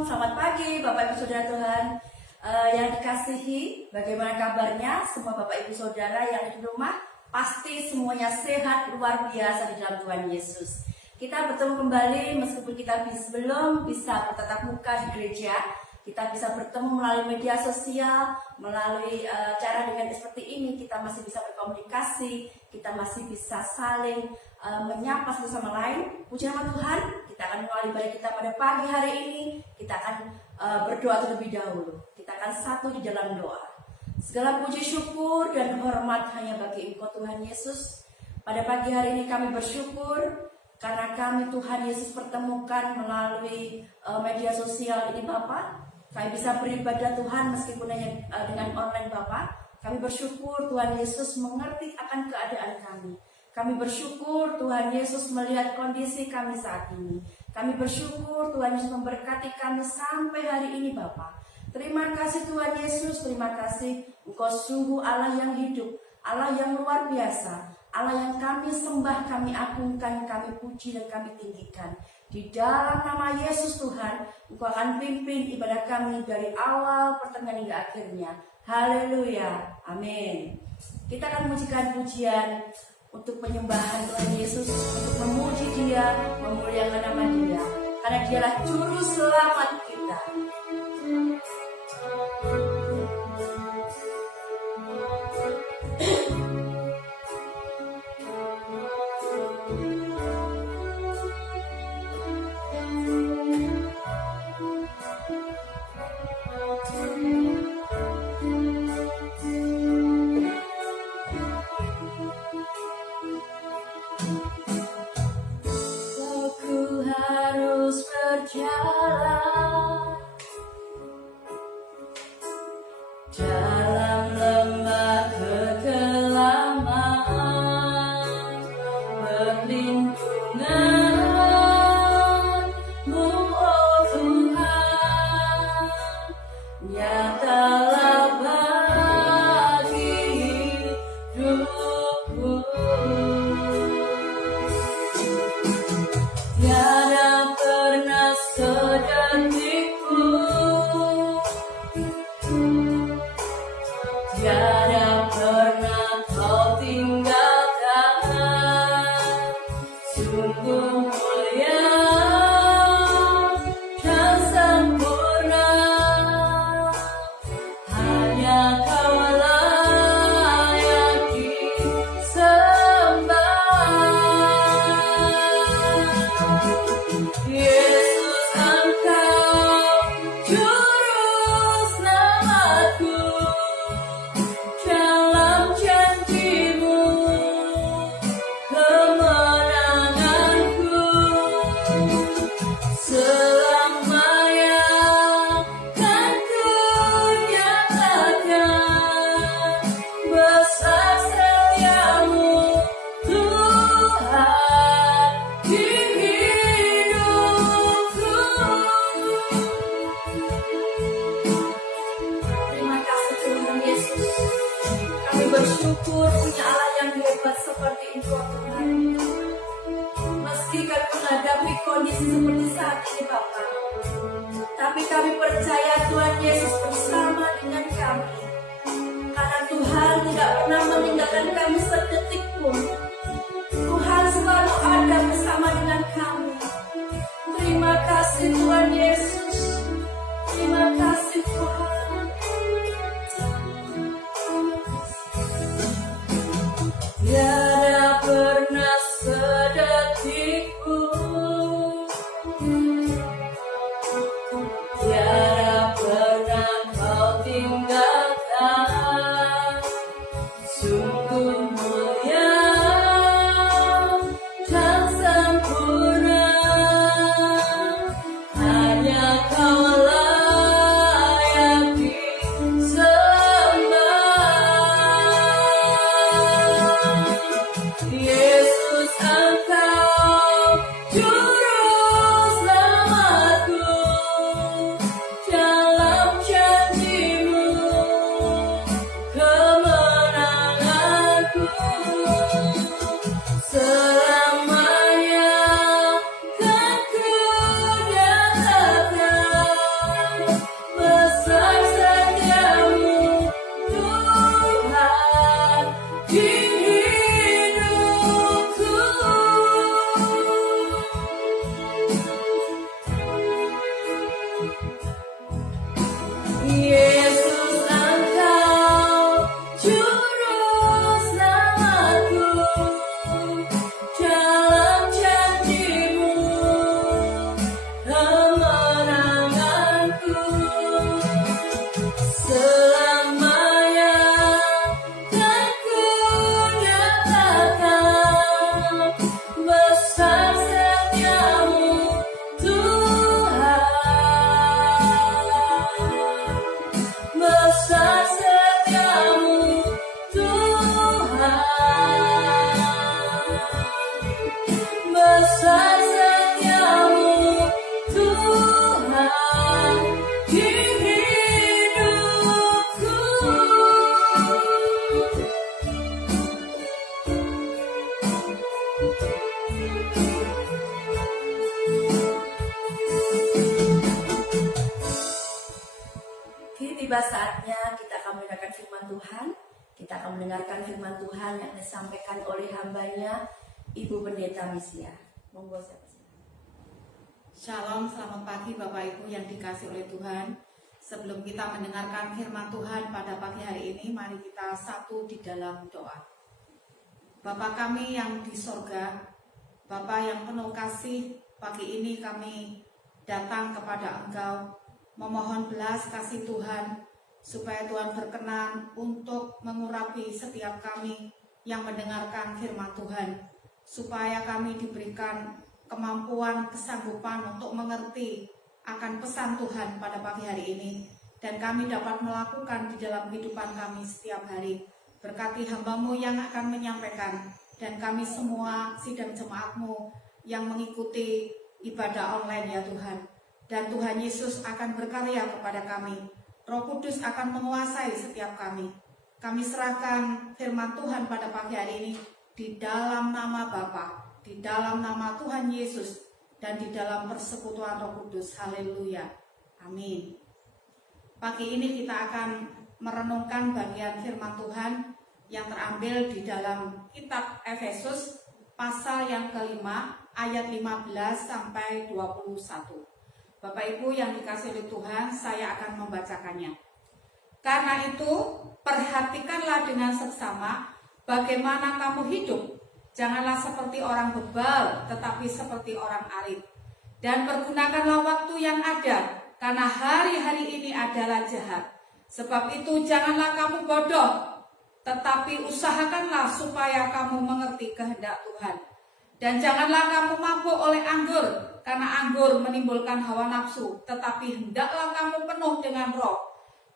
selamat pagi Bapak Ibu Saudara Tuhan yang dikasihi. Bagaimana kabarnya semua Bapak Ibu Saudara yang di rumah? Pasti semuanya sehat luar biasa di dalam Tuhan Yesus. Kita bertemu kembali meskipun kita belum bisa bertatap muka di gereja. Kita bisa bertemu melalui media sosial, melalui cara dengan seperti ini. Kita masih bisa berkomunikasi, kita masih bisa saling menyapa satu sama lain. Puji nama Tuhan. Kita akan mulai ibadah kita pada pagi hari ini. Kita akan berdoa terlebih dahulu. Kita akan satu di dalam doa. Segala puji, syukur, dan hormat hanya bagi Engkau Tuhan Yesus. Pada pagi hari ini kami bersyukur karena kami Tuhan Yesus pertemukan melalui media sosial ini Bapak. Kami bisa beribadah Tuhan meskipun hanya dengan online Bapak. Kami bersyukur Tuhan Yesus mengerti akan keadaan kami. Kami bersyukur Tuhan Yesus melihat kondisi kami saat ini. Kami bersyukur Tuhan Yesus memberkati kami sampai hari ini Bapak. Terima kasih Tuhan Yesus, terima kasih Engkau sungguh Allah yang hidup, Allah yang luar biasa, Allah yang kami sembah, kami agungkan, kami puji dan kami tinggikan. Di dalam nama Yesus Tuhan, Engkau akan pimpin ibadah kami dari awal pertengahan hingga akhirnya. Haleluya, amin. Kita akan memujikan pujian untuk penyembahan Tuhan Yesus, untuk memuji Dia, memuliakan nama Dia, karena Dialah juru selamat kita. Aku harus berjalan dalam lembah kekelaman, perlindungan-Mu, oh Tuhan, nyatalah bagi hidupku. Tiada pernah sedetik pun, tiada pernah Kau tinggalkan. Sungguh mulia dan sempurna, hanya Kaulah yang disembah. Yesus, Engkau juru selamatku, dalam janji-Mu kemenanganku. Selamanya kan ku nyatakan besar setiamu Tuhan di hidupku. Terima kasih Tuhan Yesus. Kami bersyukur punya Allah yang hebat seperti Engkau Tuhan. Meski kami menghadapi kondisi seperti saat ini Bapak, tapi kami percaya Tuhan Yesus bersama dengan kami. Karena Tuhan tidak pernah meninggalkan kami sedetik pun. Tuhan selalu ada bersama dengan kami. Terima kasih Tuhan Yesus. Terima kasih Tuhan. Tiada pernah sedetik pun, tiada pernah Kau tinggalkan. Sungguh mulia dan sempurna, hanya Kaulah yang disembah. Yesus, Engkau besar setiamu Tuhan di hidupku. Kini tiba saatnya kita akan mendengarkan firman Tuhan. Kita akan mendengarkan firman Tuhan yang disampaikan oleh hambanya Ibu Pendeta Misia. Monggo siapa? Shalom, selamat pagi Bapak Ibu yang dikasih oleh Tuhan. Sebelum kita mendengarkan firman Tuhan pada pagi hari ini, mari kita satu di dalam doa. Bapa kami yang di sorga, Bapa yang penuh kasih, pagi ini kami datang kepada Engkau, memohon belas kasih Tuhan, supaya Tuhan berkenan untuk mengurapi setiap kami yang mendengarkan firman Tuhan, supaya kami diberikan kemampuan, kesanggupan untuk mengerti akan pesan Tuhan pada pagi hari ini, dan kami dapat melakukan di dalam kehidupan kami setiap hari. Berkati hamba-Mu yang akan menyampaikan, dan kami semua sidang jemaat-Mu yang mengikuti ibadah online ya Tuhan. Dan Tuhan Yesus akan berkarya kepada kami. Roh Kudus akan menguasai setiap kami. Kami serahkan firman Tuhan pada pagi hari ini di dalam nama Bapa, di dalam nama Tuhan Yesus, dan di dalam persekutuan Roh Kudus. Haleluya. Amin. Pagi ini kita akan merenungkan bagian firman Tuhan yang terambil di dalam kitab Efesus pasal yang kelima ayat 15 sampai 21. Bapak Ibu yang dikasihi oleh Tuhan, saya akan membacakannya. Karena itu, perhatikanlah dengan seksama bagaimana kamu hidup. Janganlah seperti orang bebal, tetapi seperti orang arif. Dan pergunakanlah waktu yang ada, karena hari-hari ini adalah jahat. Sebab itu janganlah kamu bodoh, tetapi usahakanlah supaya kamu mengerti kehendak Tuhan. Dan janganlah kamu mabuk oleh anggur, karena anggur menimbulkan hawa nafsu, tetapi hendaklah kamu penuh dengan Roh.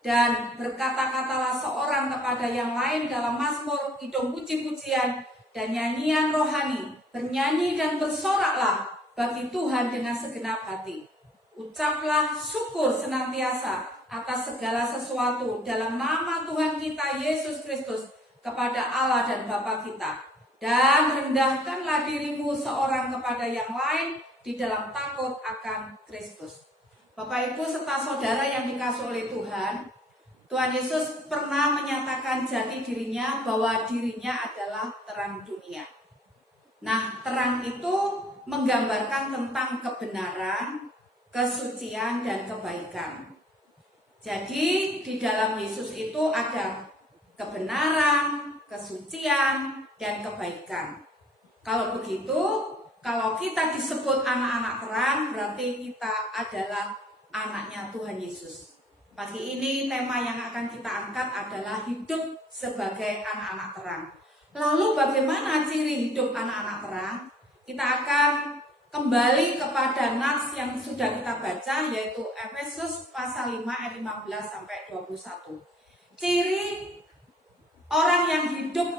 Dan berkata-katalah seorang kepada yang lain dalam mazmur, kidung puji-pujian, dan nyanyian rohani, bernyanyi dan bersoraklah bagi Tuhan dengan segenap hati. Ucaplah syukur senantiasa atas segala sesuatu dalam nama Tuhan kita Yesus Kristus kepada Allah dan Bapa kita. Dan rendahkanlah dirimu seorang kepada yang lain di dalam takut akan Kristus. Bapak Ibu serta saudara yang dikasihi oleh Tuhan, Tuhan Yesus pernah menyatakan jati dirinya bahwa dirinya adalah terang dunia. Nah, terang itu menggambarkan tentang kebenaran, kesucian, dan kebaikan. Jadi di dalam Yesus itu ada kebenaran, kesucian, dan kebaikan. Kalau begitu, kalau kita disebut anak-anak terang, berarti kita adalah anaknya Tuhan Yesus. Pagi ini tema yang akan kita angkat adalah hidup sebagai anak-anak terang. Lalu bagaimana ciri hidup anak-anak terang? Kita akan kembali kepada nats yang sudah kita baca, yaitu Efesus pasal 5 ayat 15 sampai 21. Ciri orang yang hidup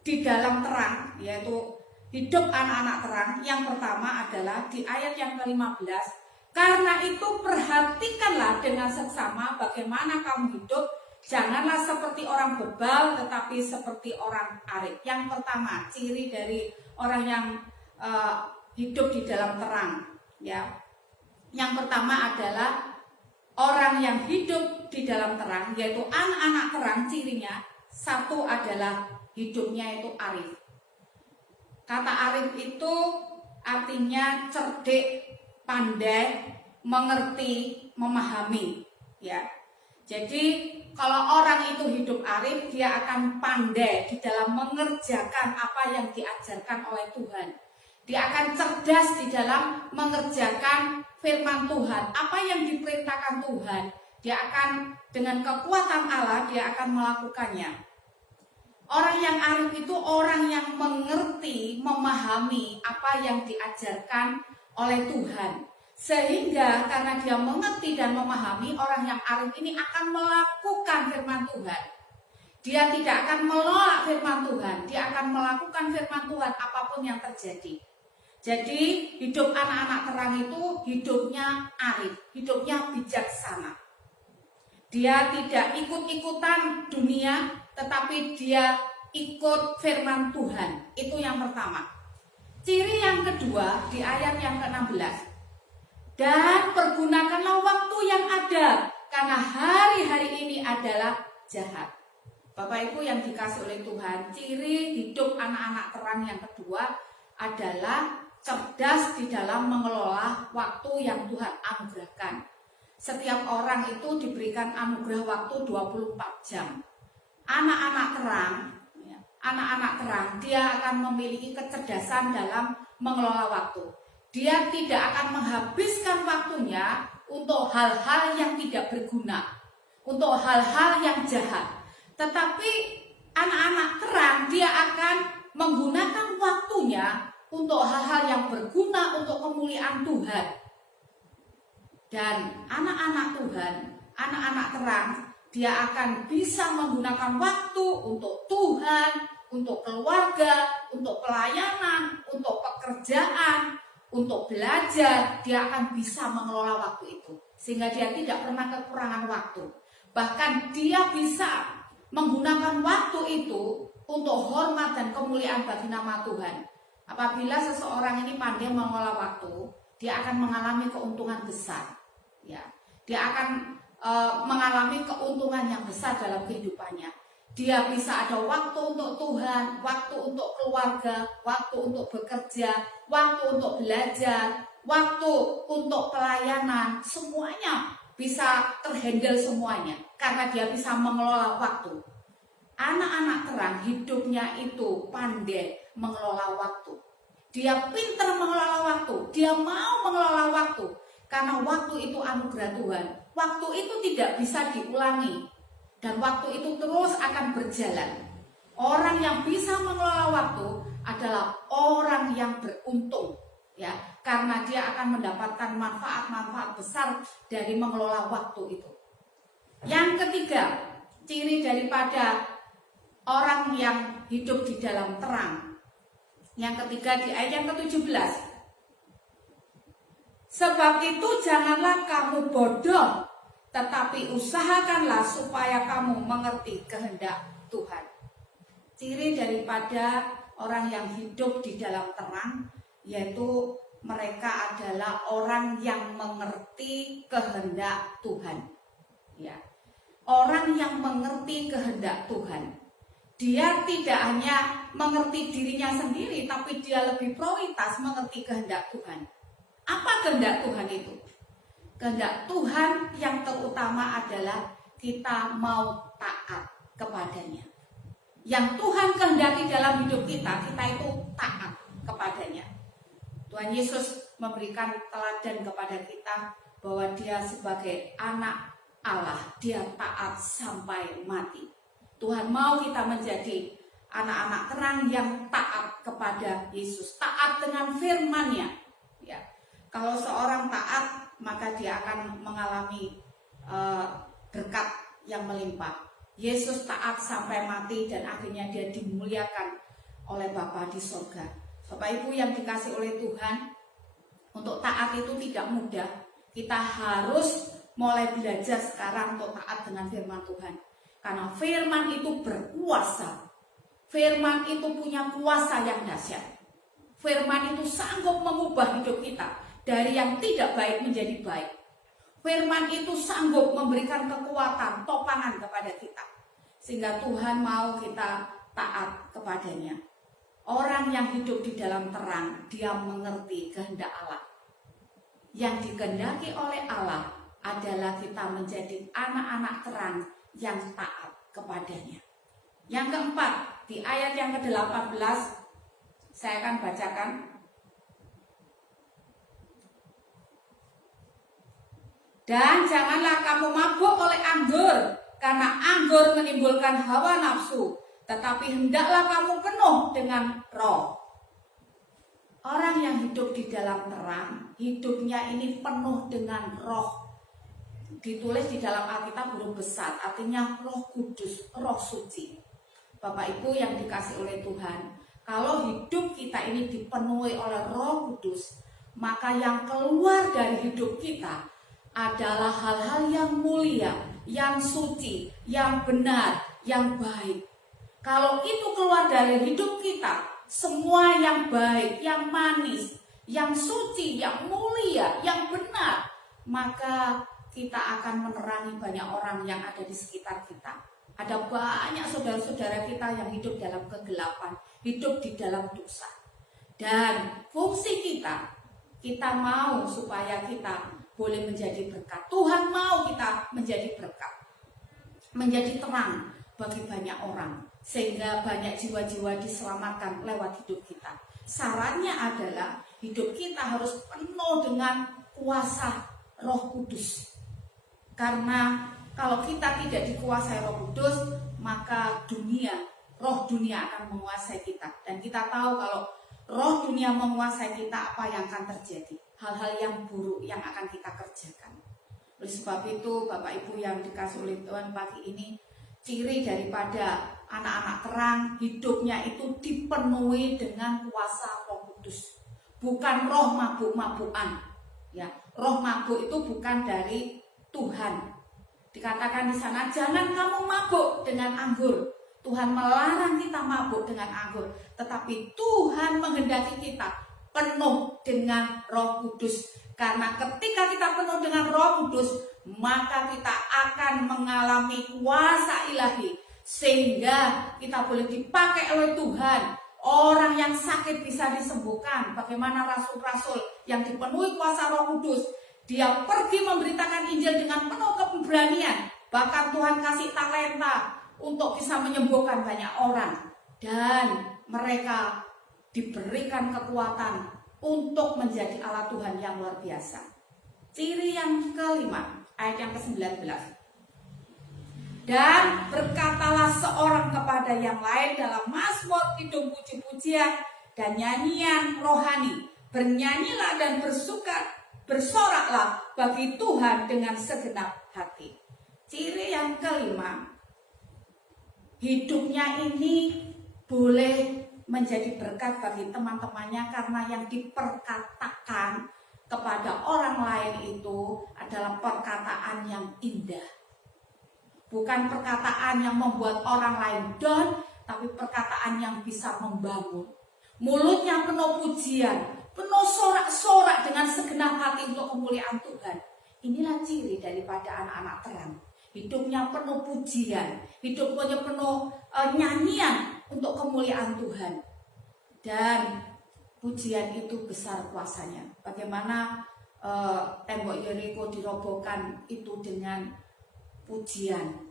di dalam terang, yaitu hidup anak-anak terang, yang pertama adalah di ayat yang ke-15. Karena itu perhatikanlah dengan seksama bagaimana kamu hidup. Janganlah seperti orang bebal, tetapi seperti orang arif. Yang pertama, ciri dari orang yang hidup di dalam terang, ya. Yang pertama adalah orang yang hidup di dalam terang, yaitu anak-anak terang. Cirinya satu adalah hidupnya itu arif. Kata arif itu artinya cerdik, pandai, mengerti, memahami, ya. Jadi kalau orang itu hidup arif, dia akan pandai di dalam mengerjakan apa yang diajarkan oleh Tuhan. Dia akan cerdas di dalam mengerjakan firman Tuhan, apa yang diperintahkan Tuhan. Dia akan dengan kekuatan Allah, dia akan melakukannya. Orang yang arif itu orang yang mengerti, memahami apa yang diajarkan oleh Tuhan. Sehingga karena dia mengerti dan memahami, orang yang arif ini akan melakukan firman Tuhan. Dia tidak akan menolak firman Tuhan, dia akan melakukan firman Tuhan apapun yang terjadi. Jadi hidup anak-anak terang itu hidupnya arif, hidupnya bijaksana. Dia tidak ikut-ikutan dunia, tetapi dia ikut firman Tuhan. Itu yang pertama. Ciri yang kedua di ayat yang ke-16. Dan pergunakanlah waktu yang ada, karena hari-hari ini adalah jahat. Bapak Ibu yang dikasih oleh Tuhan, ciri hidup anak-anak terang yang kedua adalah cerdas di dalam mengelola waktu yang Tuhan anugerahkan. Setiap orang itu diberikan anugerah waktu 24 jam. Anak-anak terang, dia akan memiliki kecerdasan dalam mengelola waktu. Dia tidak akan menghabiskan waktunya untuk hal-hal yang tidak berguna, untuk hal-hal yang jahat. Tetapi anak-anak terang, dia akan menggunakan waktunya untuk hal-hal yang berguna, untuk kemuliaan Tuhan. Dan anak-anak Tuhan, anak-anak terang, dia akan bisa menggunakan waktu untuk Tuhan, untuk keluarga, untuk pelayanan, untuk pekerjaan, untuk belajar. Dia akan bisa mengelola waktu itu, sehingga dia tidak pernah kekurangan waktu. Bahkan dia bisa menggunakan waktu itu untuk hormat dan kemuliaan bagi nama Tuhan. Apabila seseorang ini pandai mengelola waktu, dia akan mengalami keuntungan besar. Ya, dia akan mengalami keuntungan yang besar dalam kehidupannya. Dia bisa ada waktu untuk Tuhan, waktu untuk keluarga, waktu untuk bekerja, waktu untuk belajar, waktu untuk pelayanan. Semuanya bisa terhandle semuanya karena dia bisa mengelola waktu. Anak-anak terang hidupnya itu pandai mengelola waktu. Dia pintar mengelola waktu, dia mau mengelola waktu. Karena waktu itu anugerah Tuhan. Waktu itu tidak bisa diulangi. Dan waktu itu terus akan berjalan. Orang yang bisa mengelola waktu adalah orang yang beruntung. Ya, karena dia akan mendapatkan manfaat-manfaat besar dari mengelola waktu itu. Yang ketiga, ciri daripada orang yang hidup di dalam terang. Yang ketiga di ayat yang ke-17. Sebab itu janganlah kamu bodoh, tetapi usahakanlah supaya kamu mengerti kehendak Tuhan. Ciri daripada orang yang hidup di dalam terang, yaitu mereka adalah orang yang mengerti kehendak Tuhan. Ya, orang yang mengerti kehendak Tuhan. Dia tidak hanya mengerti dirinya sendiri, tapi dia lebih prioritas mengerti kehendak Tuhan. Apa kehendak Tuhan itu? Kehendak Tuhan yang terutama adalah kita mau taat kepadanya. Yang Tuhan kehendaki dalam hidup kita, kita itu taat kepadanya. Tuhan Yesus memberikan teladan kepada kita bahwa dia sebagai anak Allah, dia taat sampai mati. Tuhan mau kita menjadi anak-anak terang yang taat kepada Yesus, taat dengan firman-Nya. Ya. Kalau seorang taat, maka dia akan mengalami berkat yang melimpah. Yesus taat sampai mati dan akhirnya dia dimuliakan oleh Bapa di surga. Bapak Ibu yang dikasih oleh Tuhan, untuk taat itu tidak mudah. Kita harus mulai belajar sekarang untuk taat dengan firman Tuhan. Karena firman itu berkuasa. Firman itu punya kuasa yang dahsyat. Firman itu sanggup mengubah hidup kita dari yang tidak baik menjadi baik. Firman itu sanggup memberikan kekuatan, topangan kepada kita. Sehingga Tuhan mau kita taat kepadanya. Orang yang hidup di dalam terang, dia mengerti kehendak Allah. Yang dikehendaki oleh Allah adalah kita menjadi anak-anak terang yang taat kepadanya. Yang keempat, di ayat yang ke-18, saya akan bacakan. Dan janganlah kamu mabuk oleh anggur, karena anggur menimbulkan hawa nafsu, tetapi hendaklah kamu penuh dengan roh. Orang yang hidup di dalam terang, hidupnya ini penuh dengan roh. Ditulis di dalam Alkitab huruf besar, artinya Roh Kudus, Roh Suci. Bapak Ibu yang dikasih oleh Tuhan, kalau hidup kita ini dipenuhi oleh Roh maka yang keluar dari hidup kita adalah hal-hal yang mulia, yang suci, yang benar, yang baik. Kalau itu keluar dari hidup kita, semua yang baik, yang manis, yang suci, yang mulia, yang benar, maka kita akan menerangi banyak orang yang ada di sekitar kita. Ada banyak saudara-saudara kita yang hidup dalam kegelapan, hidup di dalam dosa. Dan fungsi kita mau supaya kita boleh menjadi berkat. Tuhan mau kita menjadi berkat, menjadi terang bagi banyak orang, sehingga banyak jiwa-jiwa diselamatkan lewat hidup kita. Syaratnya adalah hidup kita harus penuh dengan kuasa Roh Kudus. Karena kalau kita tidak dikuasai Roh Kudus, maka roh dunia akan menguasai kita. Dan kita tahu kalau roh dunia menguasai kita, apa yang akan terjadi? Hal-hal yang buruk yang akan kita kerjakan. Oleh sebab itu, Bapak Ibu yang dikasihi oleh Tuhan pagi ini, ciri daripada anak-anak terang, hidupnya itu dipenuhi dengan kuasa Roh Kudus. Bukan roh mabuk-mabukan. Ya, roh mabuk itu bukan dari Tuhan. Dikatakan di sana, jangan kamu mabuk dengan anggur. Tuhan melarang kita mabuk dengan anggur, tetapi Tuhan menghendaki kita penuh dengan Roh Kudus. Karena ketika kita penuh dengan Roh Kudus, maka kita akan mengalami kuasa ilahi, sehingga kita boleh dipakai oleh Tuhan. Orang yang sakit bisa disembuhkan. Bagaimana rasul-rasul yang dipenuhi kuasa Roh Kudus, dia pergi memberitakan Injil dengan penuh keberanian. Bahkan Tuhan kasih talenta untuk bisa menyembuhkan banyak orang. Dan mereka diberikan kekuatan untuk menjadi alat Tuhan yang luar biasa. Ciri yang kelima, ayat yang ke-19. Dan berkatalah seorang kepada yang lain dalam mazmur, kidung, puji-pujian, dan nyanyian rohani. Bernyanyilah dan bersoraklah bagi Tuhan dengan segenap hati. Ciri yang kelima, hidupnya ini boleh menjadi berkat bagi teman-temannya karena yang diperkatakan kepada orang lain itu adalah perkataan yang indah. Bukan perkataan yang membuat orang lain down, tapi perkataan yang bisa membangun. Mulutnya penuh pujian, penuh sorak-sorak dengan segenap hati untuk kemuliaan Tuhan. Inilah ciri daripada anak-anak terang. Hidupnya penuh pujian, hidupnya penuh nyanyian untuk kemuliaan Tuhan. Dan pujian itu besar kuasanya. Bagaimana tembok Yeriko dirobohkan itu dengan pujian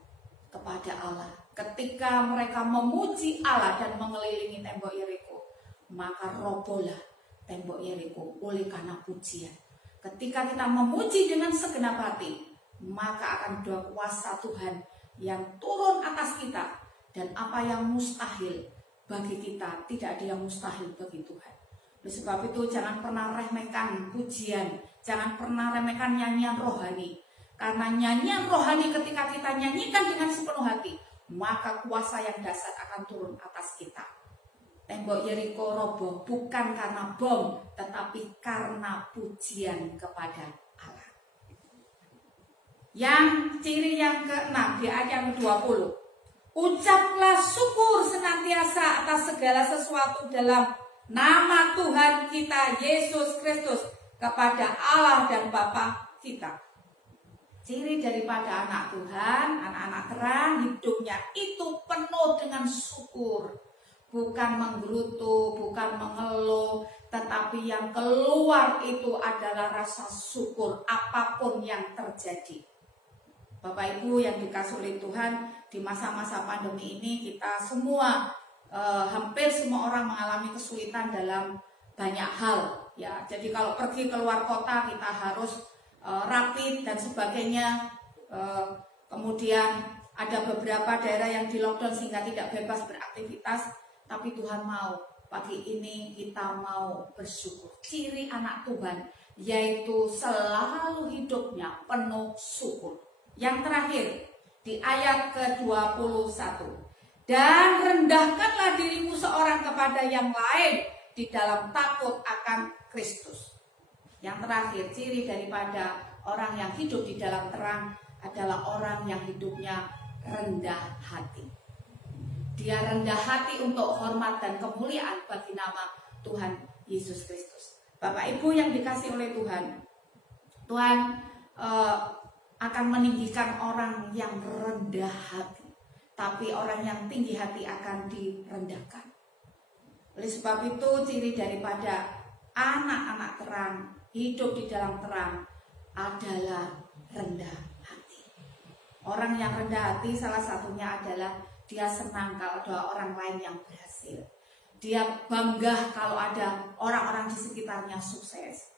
kepada Allah. Ketika mereka memuji Allah dan mengelilingi tembok Yeriko, maka robohlah tembok Yeriko oleh karena pujian. Ketika kita memuji dengan segenap hati, maka akan ada kuasa Tuhan yang turun atas kita. Dan apa yang mustahil bagi kita, tidak ada yang mustahil bagi Tuhan. Oleh sebab itu jangan pernah remehkan pujian, jangan pernah remehkan nyanyian rohani. Karena nyanyian rohani ketika kita nyanyikan dengan sepenuh hati, maka kuasa yang dahsyat akan turun atas kita. Tembok Yeriko roboh bukan karena bom, tetapi karena pujian kepada Allah. Yang ciri yang ke-6 di ayat yang ke-20. Ucaplah syukur senantiasa atas segala sesuatu dalam nama Tuhan kita Yesus Kristus kepada Allah dan Bapa kita. Ciri daripada anak Tuhan, anak-anak terang, hidupnya itu penuh dengan syukur. Bukan menggerutu, bukan mengeluh, tetapi yang keluar itu adalah rasa syukur apapun yang terjadi. Bapak Ibu yang dikasihi oleh Tuhan, di masa-masa pandemi ini kita semua, hampir semua orang mengalami kesulitan dalam banyak hal. Ya, jadi kalau pergi keluar kota kita harus rapid dan sebagainya. Kemudian ada beberapa daerah yang di lockdown sehingga tidak bebas beraktivitas. Tapi Tuhan mau pagi ini kita mau bersyukur. Ciri anak Tuhan yaitu selalu hidupnya penuh syukur. Yang terakhir di ayat ke-21. Dan rendahkanlah dirimu seorang kepada yang lain di dalam takut akan Kristus. Yang terakhir, ciri daripada orang yang hidup di dalam terang adalah orang yang hidupnya rendah hati. Dia rendah hati untuk hormat dan kemuliaan bagi nama Tuhan Yesus Kristus. Bapak Ibu yang dikasih oleh Tuhan, Tuhan akan meninggikan orang yang rendah hati, tapi orang yang tinggi hati akan direndahkan. Oleh sebab itu, ciri daripada anak-anak terang, hidup di dalam terang adalah rendah hati. Orang yang rendah hati salah satunya adalah dia senang kalau ada orang lain yang berhasil. Dia bangga kalau ada orang-orang di sekitarnya sukses.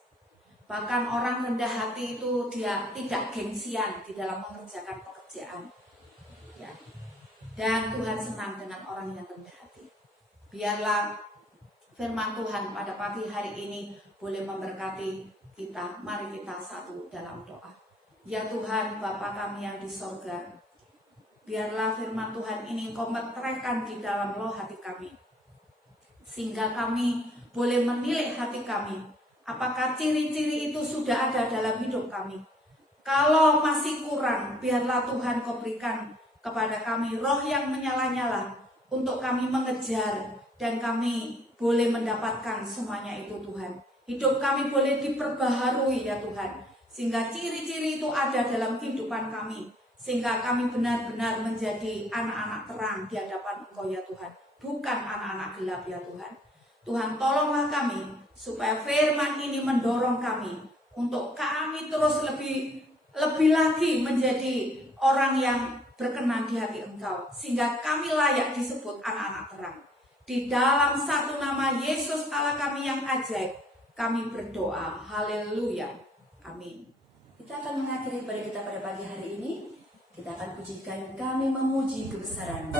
Bahkan orang rendah hati itu dia tidak gengsian di dalam mengerjakan pekerjaan. Ya. Dan Tuhan senang dengan orang yang rendah hati. Biarlah firman Tuhan pada pagi hari ini boleh memberkati kita. Mari kita satu dalam doa. Ya Tuhan, Bapa kami yang di sorga, biarlah firman Tuhan ini Engkau meteraikan di dalam roh hati kami, sehingga kami boleh menilik hati kami. Apakah ciri-ciri itu sudah ada dalam hidup kami? Kalau masih kurang, biarlah Tuhan Kau berikan kepada kami roh yang menyala-nyala untuk kami mengejar dan kami boleh mendapatkan semuanya itu Tuhan. Hidup kami boleh diperbaharui ya Tuhan, sehingga ciri-ciri itu ada dalam kehidupan kami, sehingga kami benar-benar menjadi anak-anak terang di hadapan Engkau ya Tuhan, bukan anak-anak gelap ya Tuhan. Tuhan tolonglah kami supaya firman ini mendorong kami untuk kami terus lebih lagi menjadi orang yang berkenan di hati Engkau, sehingga kami layak disebut anak-anak terang. Di dalam satu nama Yesus Allah kami yang ajaib, kami berdoa. Haleluya. Amin. Kita akan mengakhiri ibadah kita pada pagi hari ini. Kita akan pujikan Kami Memuji Kebesaran-Mu.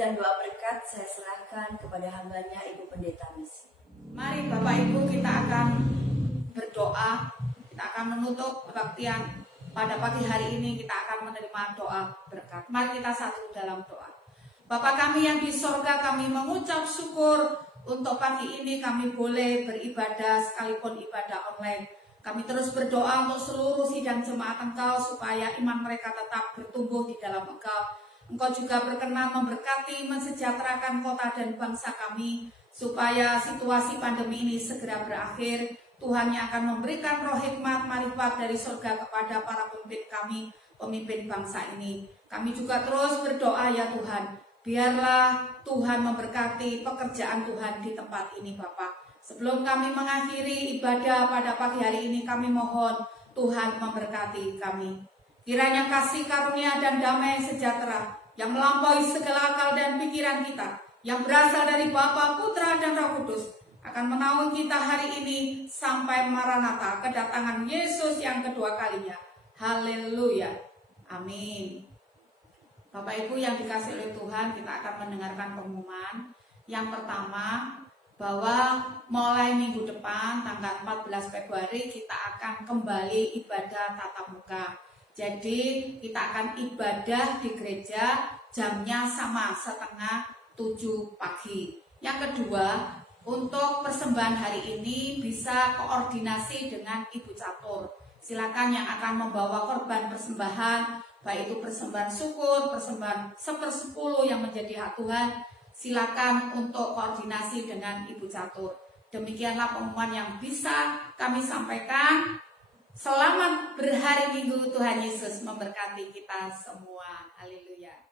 Dan doa berkat saya serahkan kepada hambanya Ibu Pendeta Misi. Mari Bapak Ibu kita akan berdoa. Kita akan menutup kebaktian pada pagi hari ini. Kita akan menerima doa berkat. Mari kita satu dalam doa. Bapa kami yang di sorga, kami mengucap syukur untuk pagi ini kami boleh beribadah sekalipun ibadah online. Kami terus berdoa untuk seluruh sidang jemaat Engkau supaya iman mereka tetap bertumbuh di dalam Engkau. Engkau juga berkenan memberkati, mensejahterakan kota dan bangsa kami, supaya situasi pandemi ini segera berakhir. Tuhan yang akan memberikan roh hikmat, marifat dari surga kepada para pemimpin kami, pemimpin bangsa ini. Kami juga terus berdoa ya Tuhan, biarlah Tuhan memberkati pekerjaan Tuhan di tempat ini Bapa. Sebelum kami mengakhiri ibadah pada pagi hari ini, kami mohon Tuhan memberkati kami. Kiranya kasih karunia dan damai sejahtera yang melampaui segala akal dan pikiran kita, yang berasal dari Bapa, Putra, dan Roh Kudus, akan menaungi kita hari ini sampai Maranatha, kedatangan Yesus yang kedua kalinya. Haleluya. Amin. Bapak Ibu yang dikasih oleh Tuhan, kita akan mendengarkan pengumuman. Yang pertama, bahwa mulai minggu depan tanggal 14 Februari kita akan kembali ibadah tatap muka. Jadi kita akan ibadah di gereja, jamnya sama, setengah 7 pagi. Yang kedua, untuk persembahan hari ini bisa koordinasi dengan Ibu Catur. Silakan yang akan membawa korban persembahan, baik itu persembahan syukur, persembahan 1/10 yang menjadi hak Tuhan, silakan untuk koordinasi dengan Ibu Catur. Demikianlah pengumuman yang bisa kami sampaikan. Selamat berhari Minggu, Tuhan Yesus memberkati kita semua. Haleluya.